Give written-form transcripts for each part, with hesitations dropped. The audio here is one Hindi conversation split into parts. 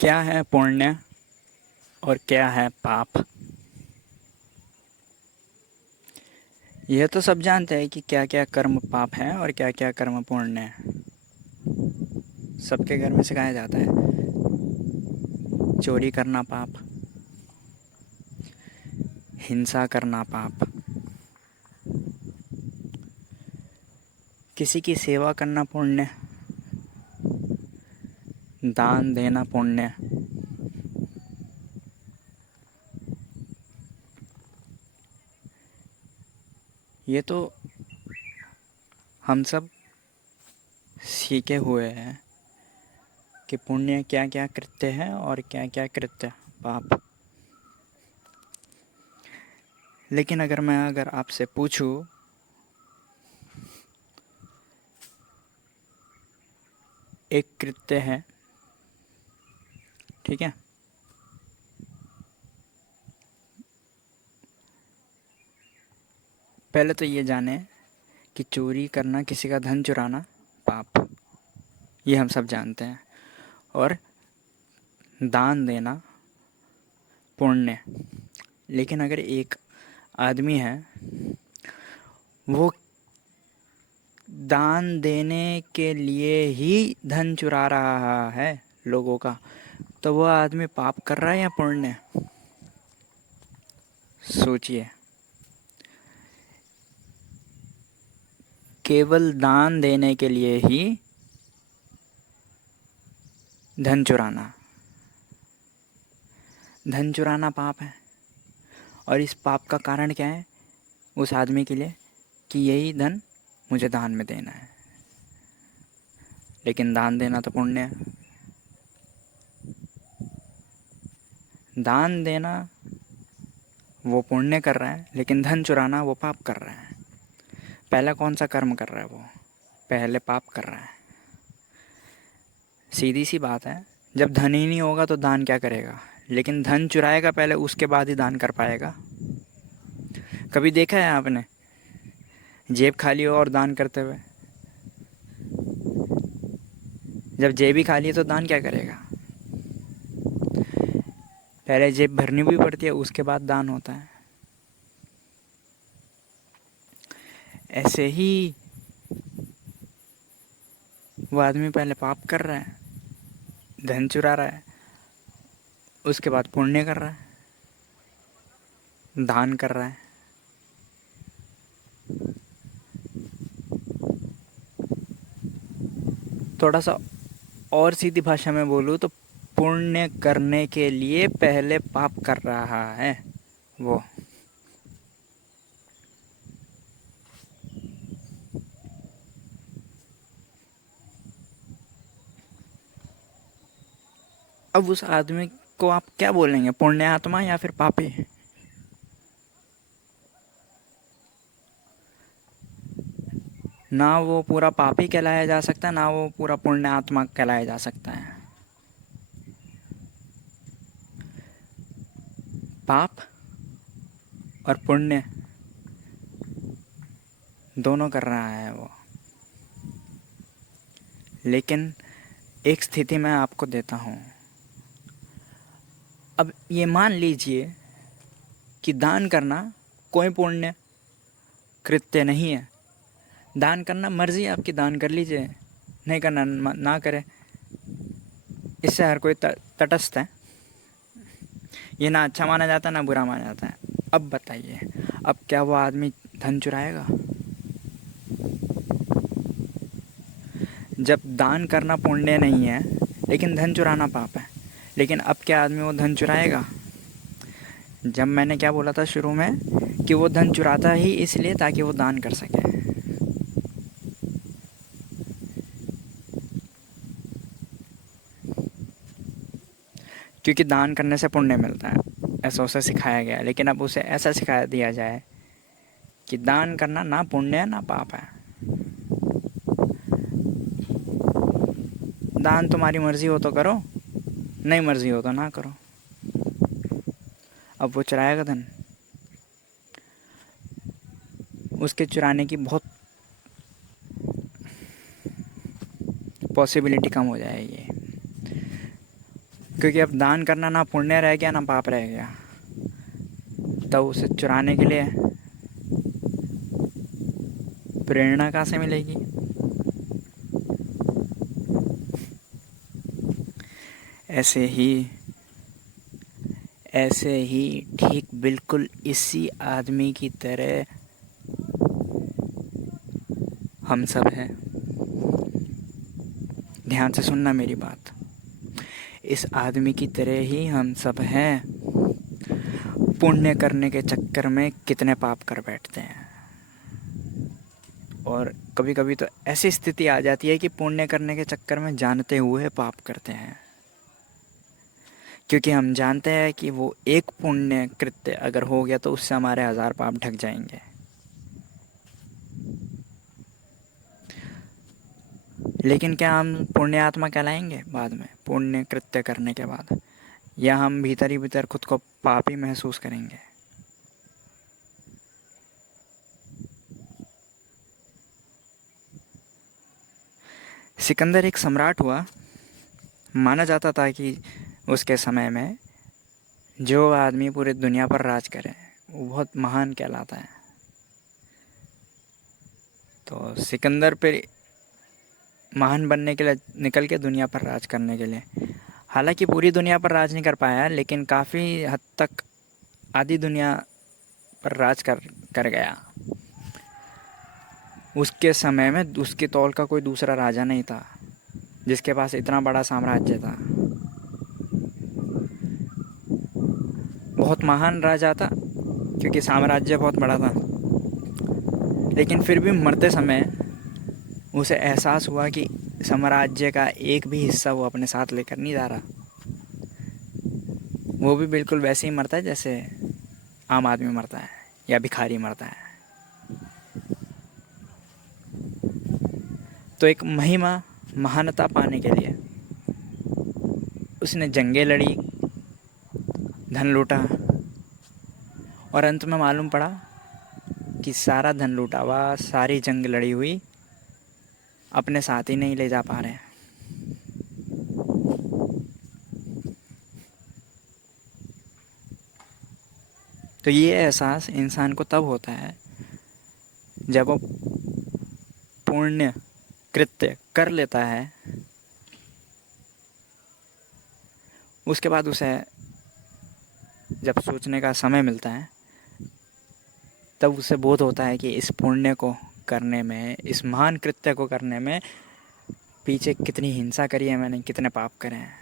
क्या है पुण्य और क्या है पाप। यह तो सब जानते हैं कि क्या क्या कर्म पाप है और क्या क्या कर्म पुण्य है। सबके घर में सिखाया जाता है चोरी करना पाप, हिंसा करना पाप, किसी की सेवा करना पुण्य, दान देना पुण्य। ये तो हम सब सीखे हुए हैं कि पुण्य क्या क्या कृत्य है और क्या क्या कृत्य पाप। लेकिन अगर आपसे पूछूं एक कृत्य है, ठीक है, पहले तो ये जाने कि चोरी करना, किसी का धन चुराना पाप, ये हम सब जानते हैं। और दान देना पुण्य। लेकिन अगर एक आदमी है, वो दान देने के लिए ही धन चुरा रहा है लोगों का, तो वो आदमी पाप कर रहा है या पुण्य। सोचिए। केवल दान देने के लिए ही धन चुराना, धन चुराना पाप है। और इस पाप का कारण क्या है उस आदमी के लिए, कि यही धन मुझे दान में देना है। लेकिन दान देना तो पुण्य है। दान देना वो पुण्य कर रहा है, लेकिन धन चुराना वो पाप कर रहा है। पहला कौन सा कर्म कर रहा है वो, पहले पाप कर रहा है। सीधी सी बात है, जब धन ही नहीं होगा तो दान क्या करेगा। लेकिन धन चुराएगा पहले, उसके बाद ही दान कर पाएगा। कभी देखा है आपने जेब खाली हो और दान करते हुए। जब जेब ही खाली है तो दान क्या करेगा। पहले जेब भरनी भी पड़ती है, उसके बाद दान होता है। ऐसे ही वो आदमी पहले पाप कर रहा है, धन चुरा रहा है, उसके बाद पुण्य कर रहा है, दान कर रहा है। थोड़ा सा और सीधी भाषा में बोलूँ तो पुण्य करने के लिए पहले पाप कर रहा है वो। अब उस आदमी को आप क्या बोलेंगे, पुण्य आत्मा या फिर पापी। ना वो पूरा पापी कहलाया जा सकता, ना वो पूरा पुण्य आत्मा कहलाया जा सकता है। पाप और पुण्य दोनों कर रहा है वो। लेकिन एक स्थिति मैं आपको देता हूँ। अब ये मान लीजिए कि दान करना कोई पुण्य कृत्य नहीं है। दान करना मर्जी है आपकी, दान कर लीजिए, नहीं करना ना करें, इससे हर कोई तटस्थ है। ये ना अच्छा माना जाता है ना बुरा माना जाता है। अब बताइए, अब क्या वो आदमी धन चुराएगा। जब दान करना पुण्य नहीं है लेकिन धन चुराना पाप है, लेकिन अब क्या आदमी वो धन चुराएगा। जब मैंने क्या बोला था शुरू में, कि वो धन चुराता ही इसलिए ताकि वो दान कर सके। क्योंकि दान करने से पुण्य मिलता है, ऐसा उसे सिखाया गया है। लेकिन अब उसे ऐसा सिखा दिया जाए कि दान करना ना पुण्य है ना पाप है। दान तुम्हारी मर्जी हो तो करो, नहीं मर्जी हो तो ना करो। अब वो चुराएगा धन, उसके चुराने की बहुत पॉसिबिलिटी कम हो जाएगी। क्योंकि अब दान करना ना पुण्य रह गया ना पाप रह गया, तब उसे चुराने के लिए प्रेरणा कहाँ से मिलेगी। ऐसे ही ठीक बिल्कुल इसी आदमी की तरह हम सब हैं। ध्यान से सुनना मेरी बात। इस आदमी की तरह ही हम सब हैं। पुण्य करने के चक्कर में कितने पाप कर बैठते हैं। और कभी कभी तो ऐसी स्थिति आ जाती है कि पुण्य करने के चक्कर में जानते हुए पाप करते हैं, क्योंकि हम जानते हैं कि वो एक पुण्य कृत्य अगर हो गया तो उससे हमारे 1000 पाप ढक जाएंगे। लेकिन क्या हम पुण्य आत्मा कहलाएंगे बाद में, पुण्य कृत्य करने के बाद, या हम भीतर ही भीतर खुद को पापी महसूस करेंगे। सिकंदर एक सम्राट हुआ। माना जाता था कि उसके समय में जो आदमी पूरी दुनिया पर राज करे वो बहुत महान कहलाता है। तो सिकंदर पे महान बनने के लिए निकल के दुनिया पर राज करने के लिए, हालांकि पूरी दुनिया पर राज नहीं कर पाया, लेकिन काफ़ी हद तक आधी दुनिया पर राज कर गया। उसके समय में उसके तौल का कोई दूसरा राजा नहीं था जिसके पास इतना बड़ा साम्राज्य था। बहुत महान राजा था क्योंकि साम्राज्य बहुत बड़ा था, लेकिन फिर भी मरते समय उसे एहसास हुआ कि साम्राज्य का एक भी हिस्सा वो अपने साथ लेकर नहीं जा रहा। वो भी बिल्कुल वैसे ही मरता है जैसे आम आदमी मरता है या भिखारी मरता है। तो एक महिमा, महानता पाने के लिए उसने जंगें लड़ी, धन लूटा, और अंत में मालूम पड़ा कि सारा धन लूटा हुआ, सारी जंग लड़ी हुई अपने साथ ही नहीं ले जा पा रहे। तो ये एहसास इंसान को तब होता है जब वो पुण्य कृत्य कर लेता है। उसके बाद उसे जब सोचने का समय मिलता है तब उसे बोध होता है कि इस पुण्य को करने में, इस महान कृत्य को करने में पीछे कितनी हिंसा करी है मैंने, कितने पाप करे हैं।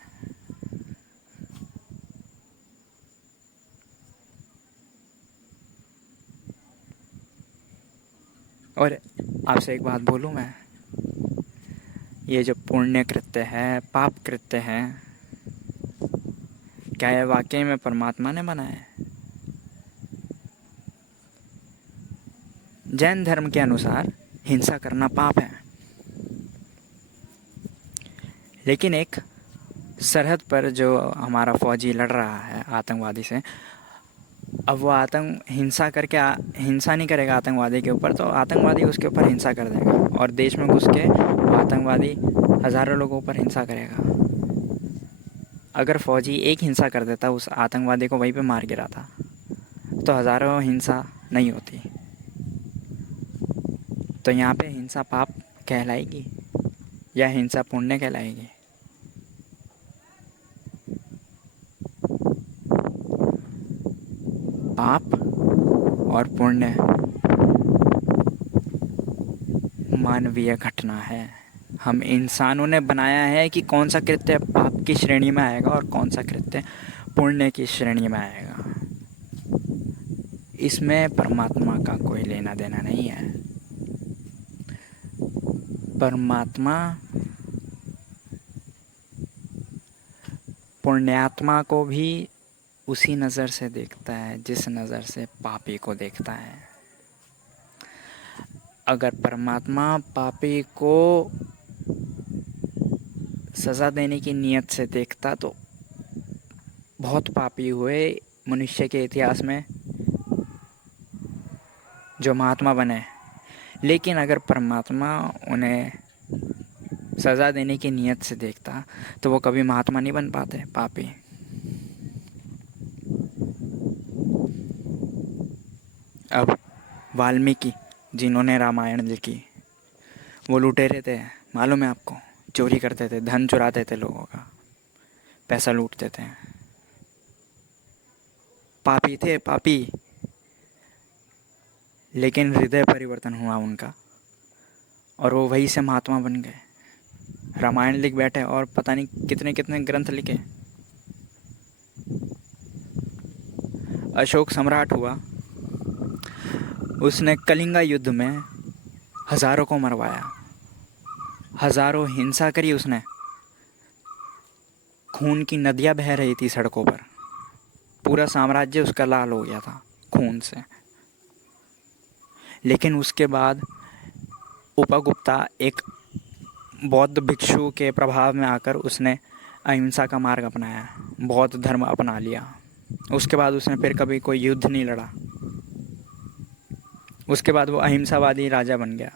और आपसे एक बात बोलूँ मैं, ये जो पुण्य कृत्य है, पाप कृत्य है, क्या यह वाकई में परमात्मा ने बनाया है? जैन धर्म के अनुसार हिंसा करना पाप है, लेकिन एक सरहद पर जो हमारा फौजी लड़ रहा है आतंकवादी से, अब वो हिंसा करके हिंसा नहीं करेगा आतंकवादी के ऊपर, तो आतंकवादी उसके ऊपर हिंसा कर देगा और देश में घुस के वो आतंकवादी हज़ारों लोगों पर हिंसा करेगा। अगर फौजी एक हिंसा कर देता, उस आतंकवादी को वहीं पे मार गिराता, तो हज़ारों हिंसा नहीं होती। तो यहाँ पे हिंसा पाप कहलाएगी या हिंसा पुण्य कहलाएगी? पाप और पुण्य मानवीय घटना है। हम इंसानों ने बनाया है कि कौन सा कृत्य पाप की श्रेणी में आएगा और कौन सा कृत्य पुण्य की श्रेणी में आएगा। इसमें परमात्मा का कोई लेना देना नहीं है। परमात्मा पुण्यात्मा को भी उसी नज़र से देखता है जिस नज़र से पापी को देखता है। अगर परमात्मा पापी को सज़ा देने की नीयत से देखता तो बहुत पापी हुए मनुष्य के इतिहास में जो महात्मा बने। लेकिन अगर परमात्मा उन्हें सज़ा देने की नीयत से देखता तो वो कभी महात्मा नहीं बन पाते, पापी। अब वाल्मीकि जिन्होंने रामायण लिखी, वो लुटेरे थे, मालूम है आपको? चोरी करते थे, धन चुराते थे लोगों का, पैसा लूटते थे, पापी थे, पापी। लेकिन हृदय परिवर्तन हुआ उनका और वो वहीं से महात्मा बन गए। रामायण लिख बैठे और पता नहीं कितने कितने ग्रंथ लिखे। अशोक सम्राट हुआ, उसने कलिंगा युद्ध में हजारों को मरवाया, हजारों हिंसा करी उसने, खून की नदियां बह रही थी सड़कों पर, पूरा साम्राज्य उसका लाल हो गया था खून से। लेकिन उसके बाद उपगुप्ता एक बौद्ध भिक्षु के प्रभाव में आकर उसने अहिंसा का मार्ग अपनाया, बौद्ध धर्म अपना लिया। उसके बाद उसने फिर कभी कोई युद्ध नहीं लड़ा। उसके बाद वो अहिंसावादी राजा बन गया।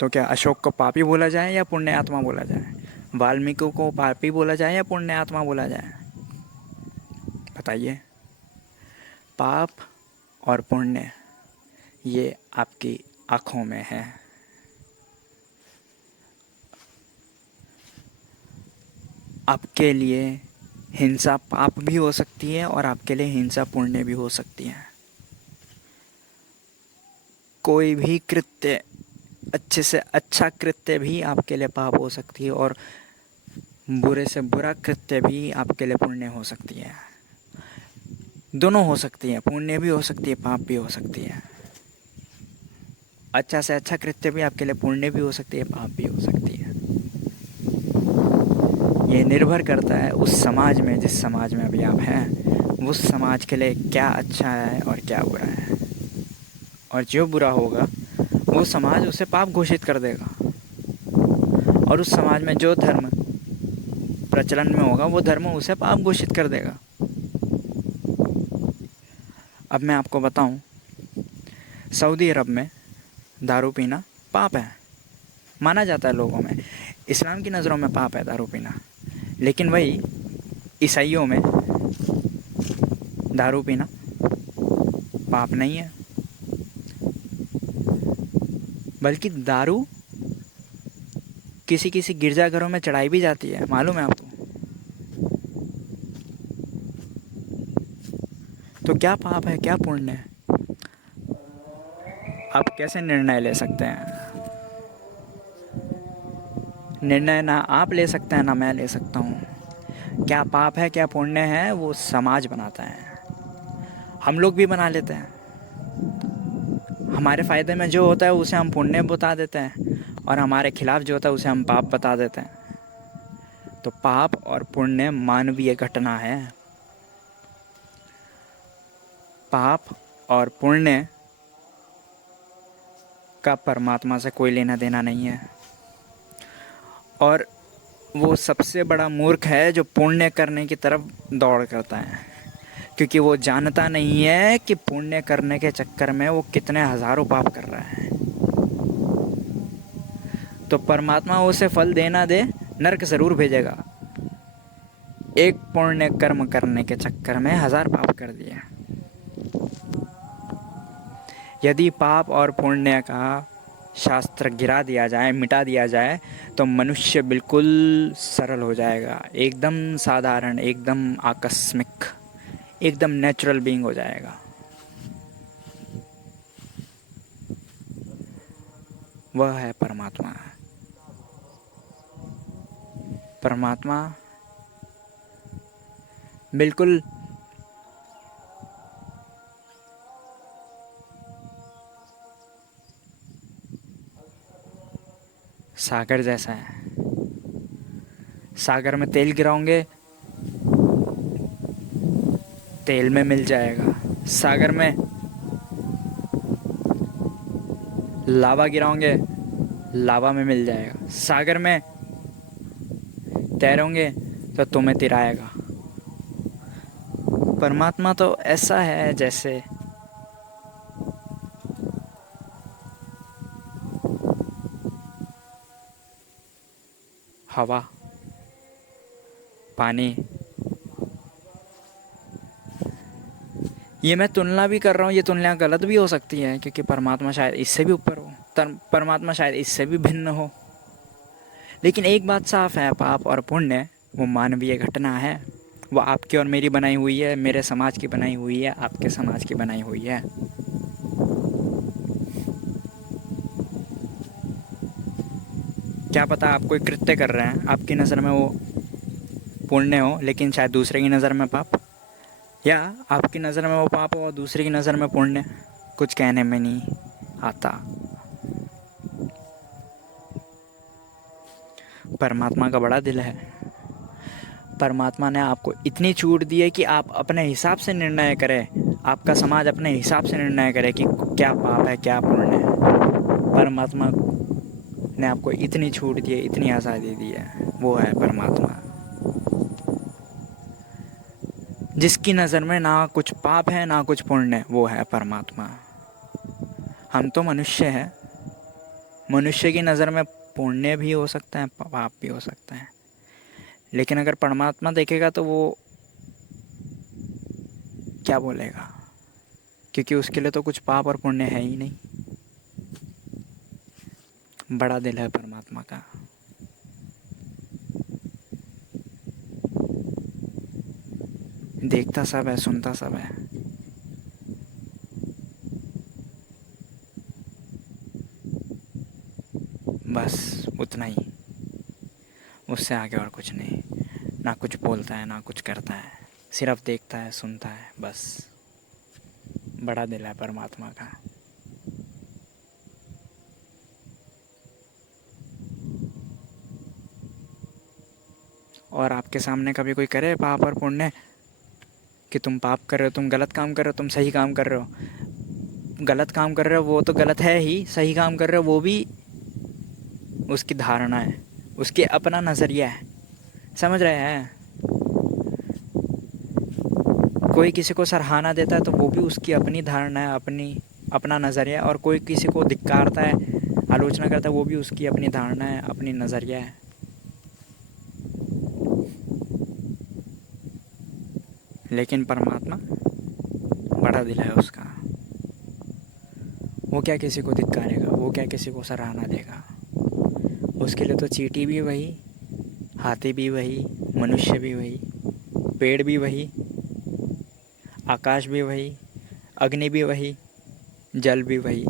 तो क्या अशोक को पापी बोला जाए या पुण्य आत्मा बोला जाए? वाल्मीकि को पापी बोला जाए या पुण्य आत्मा बोला जाए? बताइए। पाप और पुण्य ये आपकी आँखों में है। आपके लिए हिंसा पाप भी हो सकती है और आपके लिए हिंसा पुण्य भी हो सकती है। कोई भी कृत्य, अच्छे से अच्छा कृत्य भी आपके लिए पाप हो सकती है और बुरे से बुरा कृत्य भी आपके लिए पुण्य हो सकती है। दोनों हो सकती है, पुण्य भी हो सकती है, पाप भी हो सकती है। अच्छा से अच्छा कृत्य भी आपके लिए पुण्य भी हो सकती है, पाप भी हो सकती है। ये निर्भर करता है उस समाज में, जिस समाज में अभी आप हैं, उस समाज के लिए क्या अच्छा है और क्या बुरा है। और जो बुरा होगा वो समाज उसे पाप घोषित कर देगा, और उस समाज में जो धर्म प्रचलन में होगा वो धर्म उसे पाप घोषित कर देगा। अब मैं आपको बताऊं, सऊदी अरब में दारू पीना पाप है, माना जाता है लोगों में। इस्लाम की नज़रों में पाप है दारू पीना, लेकिन वही ईसाइयों में दारू पीना पाप नहीं है। बल्कि दारू किसी किसी गिरजाघरों में चढ़ाई भी जाती है, मालूम है आपको? तो क्या पाप है, क्या पुण्य है? आप कैसे निर्णय ले सकते हैं? निर्णय ना आप ले सकते हैं ना मैं ले सकता हूँ। क्या पाप है क्या पुण्य है वो समाज बनाता है, हम लोग भी बना लेते हैं। हमारे फ़ायदे में जो होता है उसे हम पुण्य बता देते हैं, और हमारे खिलाफ जो होता है उसे हम पाप बता देते हैं। तो पाप और पुण्य मानवीय घटना है। पाप और पुण्य का परमात्मा से कोई लेना देना नहीं है। और वो सबसे बड़ा मूर्ख है जो पुण्य करने की तरफ दौड़ करता है, क्योंकि वो जानता नहीं है कि पुण्य करने के चक्कर में वो कितने हज़ारों पाप कर रहा है। तो परमात्मा उसे फल देना दे, नरक ज़रूर भेजेगा। एक पुण्य कर्म करने के चक्कर में 1000 पाप कर दिए। यदि पाप और पुण्य का शास्त्र गिरा दिया जाए, मिटा दिया जाए, तो मनुष्य बिल्कुल सरल हो जाएगा, एकदम साधारण, एकदम आकस्मिक, एकदम नेचुरल बीइंग हो जाएगा। वह है परमात्मा। परमात्मा बिल्कुल सागर जैसा है। सागर में तेल गिराओगे तेल में मिल जाएगा, सागर में लावा गिराओगे लावा में मिल जाएगा, सागर में तैरोगे तो तुम्हें तिराएगा। परमात्मा तो ऐसा है जैसे हवा, पानी। ये मैं तुलना भी कर रहा हूँ, ये तुलना गलत भी हो सकती है क्योंकि परमात्मा शायद इससे भी ऊपर हो, परमात्मा शायद इससे भी भिन्न हो। लेकिन एक बात साफ है, पाप और पुण्य वो मानवीय घटना है। वो आपकी और मेरी बनाई हुई है, मेरे समाज की बनाई हुई है, आपके समाज की बनाई हुई है। क्या पता आप कोई कृत्य कर रहे हैं, आपकी नज़र में वो पुण्य हो लेकिन शायद दूसरे की नज़र में पाप, या आपकी नज़र में वो पाप हो और दूसरे की नज़र में पुण्य। कुछ कहने में नहीं आता। परमात्मा का बड़ा दिल है। परमात्मा ने आपको इतनी छूट दी है कि आप अपने हिसाब से निर्णय करें, आपका समाज अपने हिसाब से निर्णय करे कि क्या पाप है क्या पुण्य है। परमात्मा ने आपको इतनी छूट दी है, इतनी आज़ादी दी है, वो है परमात्मा। जिसकी नज़र में ना कुछ पाप है ना कुछ पुण्य, वो है परमात्मा। हम तो मनुष्य हैं, मनुष्य की नज़र में पुण्य भी हो सकता है, पाप भी हो सकता है, लेकिन अगर परमात्मा देखेगा तो वो क्या बोलेगा, क्योंकि उसके लिए तो कुछ पाप और पुण्य है ही नहीं। बड़ा दिल है परमात्मा का। देखता सब है, सुनता सब है। बस उतना ही, उससे आगे और कुछ नहीं। ना कुछ बोलता है ना कुछ करता है, सिर्फ देखता है सुनता है बस। बड़ा दिल है परमात्मा का। और आपके सामने कभी कोई करे पाप और पुण्य कि तुम पाप कर रहे हो, तुम गलत काम कर रहे हो, तुम सही काम कर रहे हो। गलत काम कर रहे हो वो तो गलत है ही, सही काम कर रहे हो वो भी उसकी धारणा है, उसके अपना नज़रिया है। समझ रहे हैं? कोई किसी को सराहना देता है तो वो भी उसकी अपनी धारणा है, अपना नज़रिया है। और कोई किसी को धिक्कारता है, आलोचना करता है, वो भी उसकी अपनी धारणा है, अपनी नज़रिया है। लेकिन परमात्मा, बड़ा दिल है उसका। वो क्या किसी को धिक्कारेगा, वो क्या किसी को सराहना देगा। उसके लिए तो चींटी भी वही, हाथी भी वही, मनुष्य भी वही, पेड़ भी वही, आकाश भी वही, अग्नि भी वही, जल भी वही।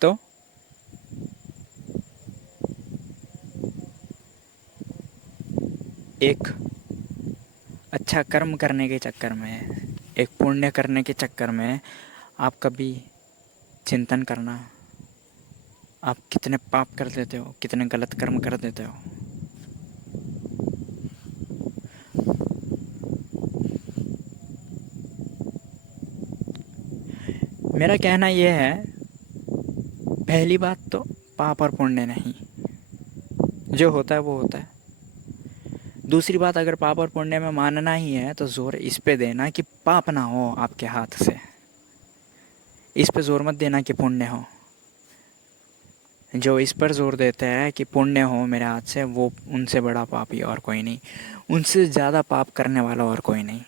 तो एक अच्छा कर्म करने के चक्कर में, एक पुण्य करने के चक्कर में आप कभी चिंतन करना, आप कितने पाप कर देते हो, कितने गलत कर्म कर देते हो। मेरा कहना यह है, पहली बात तो पाप और पुण्य नहीं, जो होता है वो होता है। दूसरी बात, अगर पाप और पुण्य में मानना ही है तो जोर इस पे देना कि पाप ना हो आपके हाथ से, इस पे जोर मत देना कि पुण्य हो। जो इस पर जोर देते हैं कि पुण्य हो मेरे हाथ से, वो उनसे बड़ा पापी और कोई नहीं, उनसे ज़्यादा पाप करने वाला और कोई नहीं।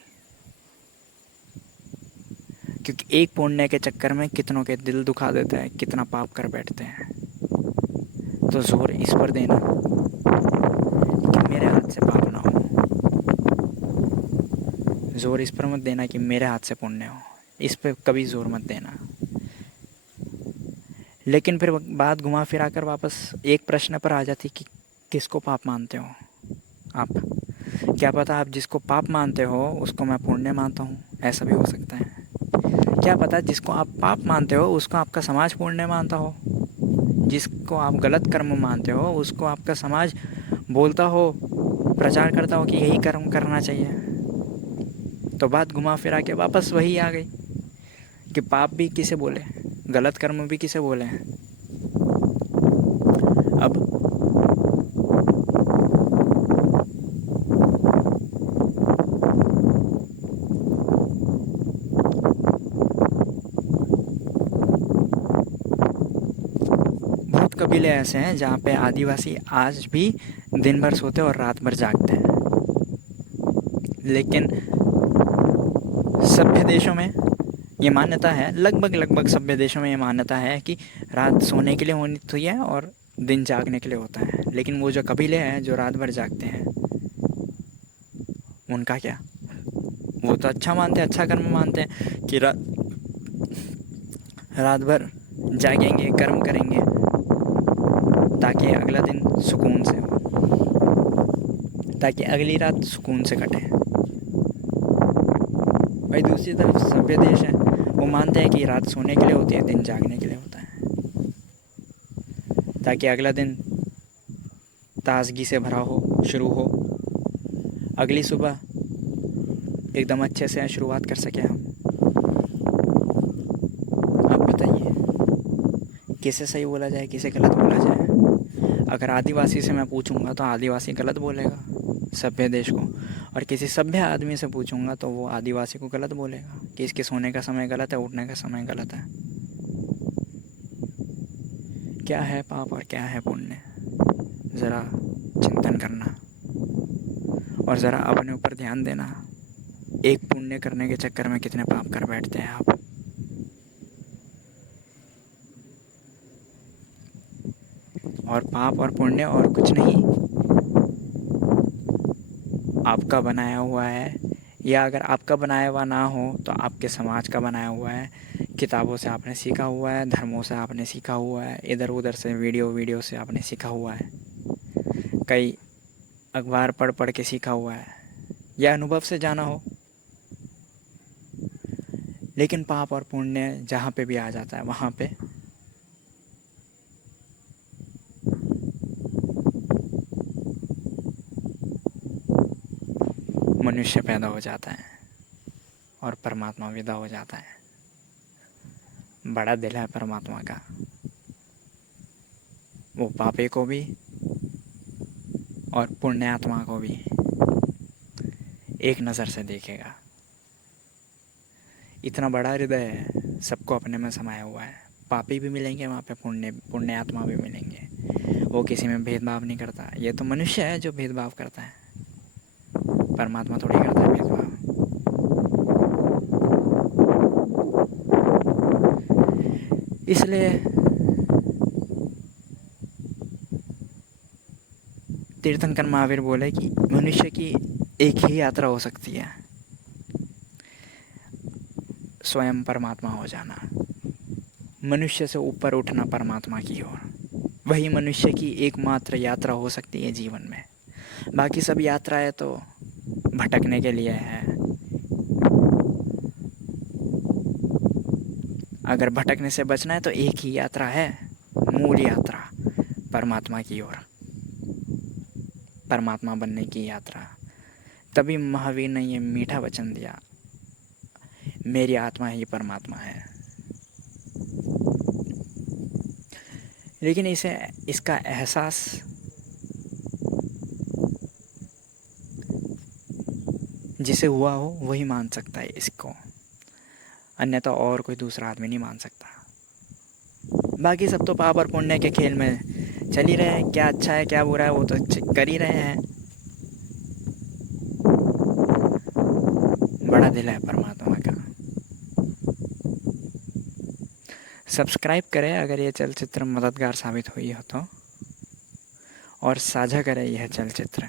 क्योंकि एक पुण्य के चक्कर में कितनों के दिल दुखा देता है, कितना पाप कर बैठते हैं। तो जोर इस पर देना कि मेरे हाथ से पाप ना हो, जोर इस पर मत देना कि मेरे हाथ से पुण्य हो, इस पर कभी जोर मत देना। लेकिन फिर बात घुमा फिरा कर वापस एक प्रश्न पर आ जाती कि किसको पाप मानते हो आप। क्या पता आप जिसको पाप मानते हो उसको मैं पुण्य मानता हूँ, ऐसा भी हो सकता है। क्या पता जिसको आप पाप मानते हो उसको आपका समाज पुण्य मानता हो, जिसको आप गलत कर्म मानते हो उसको आपका समाज बोलता हो, प्रचार करता हो कि यही कर्म करना चाहिए। तो बात घुमा फिरा के वापस वही आ गई कि पाप भी किसे बोले, गलत कर्म भी किसे बोले हैं। अब कबीले ऐसे हैं जहाँ पे आदिवासी आज भी दिन भर सोते और रात भर जागते हैं। लेकिन सभ्य देशों में ये मान्यता है, लगभग सभ्य देशों में ये मान्यता है कि रात सोने के लिए होती है और दिन जागने के लिए होता है। लेकिन वो जो कबीले हैं जो रात भर जागते हैं, उनका क्या? वो तो अच्छा मानते हैं, अच्छा कर्म मानते हैं कि रात भर जागेंगे, कर्म करेंगे ताकि अगला दिन सुकून से हो, ताकि अगली रात सुकून से कटे। भाई दूसरी तरफ सभ्य देश है, वो मानते हैं कि रात सोने के लिए होती है, दिन जागने के लिए होता है, ताकि अगला दिन ताजगी से भरा हो, शुरू हो, अगली सुबह एकदम अच्छे से शुरुआत कर सके हम। आप बताइए किसे सही बोला जाए, किसे गलत बोला जाए? अगर आदिवासी से मैं पूछूंगा तो आदिवासी गलत बोलेगा सभ्य देश को, और किसी सभ्य आदमी से पूछूंगा तो वो आदिवासी को गलत बोलेगा कि इसके सोने का समय गलत है, उठने का समय गलत है। क्या है पाप और क्या है पुण्य, ज़रा चिंतन करना और ज़रा अपने ऊपर ध्यान देना। एक पुण्य करने के चक्कर में कितने पाप कर बैठते हैं आप। और पाप और पुण्य और कुछ नहीं, आपका बनाया हुआ है, या अगर आपका बनाया हुआ ना हो तो आपके समाज का बनाया हुआ है। किताबों से आपने सीखा हुआ है, धर्मों से आपने सीखा हुआ है, इधर उधर से वीडियो से आपने सीखा हुआ है, कई अखबार पढ़ के सीखा हुआ है, या अनुभव से जाना हो। लेकिन पाप और पुण्य जहाँ पे भी आ जाता है वहाँ पे मनुष्य पैदा हो जाता है और परमात्मा विदा हो जाता है। बड़ा दिल है परमात्मा का, वो पापी को भी और पुण्यात्मा को भी एक नज़र से देखेगा। इतना बड़ा हृदय है, सबको अपने में समाया हुआ है। पापी भी मिलेंगे वहाँ पे, पुण्यात्मा भी मिलेंगे। वो किसी में भेदभाव नहीं करता। ये तो मनुष्य है जो भेदभाव करता है, परमात्मा थोड़ी करता है भेदभाव। इसलिए तीर्थंकर महावीर बोले कि मनुष्य की एक ही यात्रा हो सकती है, स्वयं परमात्मा हो जाना, मनुष्य से ऊपर उठना परमात्मा की ओर। वही मनुष्य की एकमात्र यात्रा हो सकती है जीवन में। बाकी सब यात्राएं तो भटकने के लिए है। अगर भटकने से बचना है तो एक ही यात्रा है, मूल यात्रा, परमात्मा की ओर, परमात्मा बनने की यात्रा। तभी महावीर ने ये मीठा वचन दिया, मेरी आत्मा ही परमात्मा है। लेकिन इसका एहसास जिसे हुआ हो वही मान सकता है इसको, अन्यथा और कोई दूसरा आदमी नहीं मान सकता। बाकी सब तो पाप और पुण्य के खेल में चल ही रहे हैं, क्या अच्छा है क्या बुरा है वो तो कर ही रहे हैं। बड़ा दिल है परमात्मा का। सब्सक्राइब करें अगर ये चलचित्र मददगार साबित हुई हो तो, और साझा करें यह चलचित्र।